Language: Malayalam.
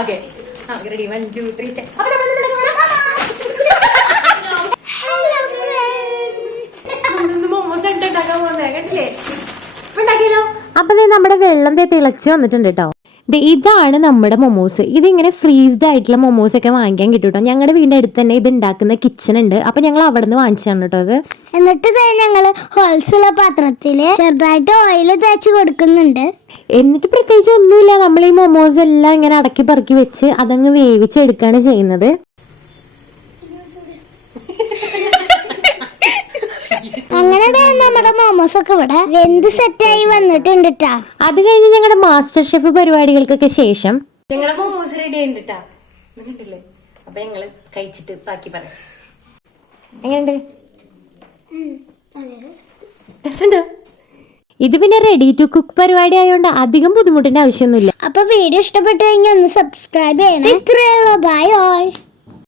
Okay ready 1 2 3 start. അപ്പൊ നമ്മുടെ വെള്ളം തിളച്ച് വന്നിട്ടുണ്ട് കേട്ടോ. ഇതാണ് നമ്മുടെ മൊമോസ്. ഇതിങ്ങനെ ഫ്രീസ്ഡ് ആയിട്ടുള്ള മൊമോസ് ഒക്കെ വാങ്ങിക്കാൻ കിട്ടും കേട്ടോ. ഞങ്ങളുടെ വീടിന്റെ അടുത്ത് തന്നെ ഇത് ഉണ്ടാക്കുന്ന കിച്ചൺ ഉണ്ട്. അപ്പൊ ഞങ്ങൾ അവിടെ നിന്ന് വാങ്ങിച്ചാണ് കേട്ടോ അത്. എന്നിട്ട് ഞങ്ങള് ഹോൾസുള്ള പാത്രത്തില് ചെറുതായിട്ട് ഓയിൽ തേച്ച് കൊടുക്കുന്നുണ്ട്. എന്നിട്ട് പ്രത്യേകിച്ച് ഒന്നുമില്ല, നമ്മൾ ഈ മൊമോസ് എല്ലാം ഇങ്ങനെ അടക്കി പറക്കി വെച്ച് അതങ്ങ് വേവിച്ചെടുക്കുകയാണ് ചെയ്യുന്നത്. അങ്ങനെ നമ്മുടെ മോമോസ് ഒക്കെ ഇവിടെ വെന്ത് സെറ്റായി വന്നിട്ടുണ്ട് ട്ടാ. അത് കഴിഞ്ഞ് ഞങ്ങളുടെ മാസ്റ്റർ ഷെഫ് പരിപാടികൾക്കൊക്കെ ശേഷം ഞങ്ങളുടെ മോമോസ് റെഡി ആയിട്ടാ. അപ്പൊ ഞങ്ങള് കഴിച്ചിട്ട് ബാക്കി പറയാം. എങ്ങനെയുണ്ട്? ഇത് പിന്നെ റെഡി ടു കുക്ക് പരിപാടി ആയതുകൊണ്ട് അധികം ബുദ്ധിമുട്ടിന്റെ ആവശ്യമൊന്നുമില്ല. അപ്പൊ വീഡിയോ ഇഷ്ടപ്പെട്ടു കഴിഞ്ഞാൽ ഒന്ന് സബ്സ്ക്രൈബ് ചെയ്യണം. ഇത്രയുള്ള ബൈ.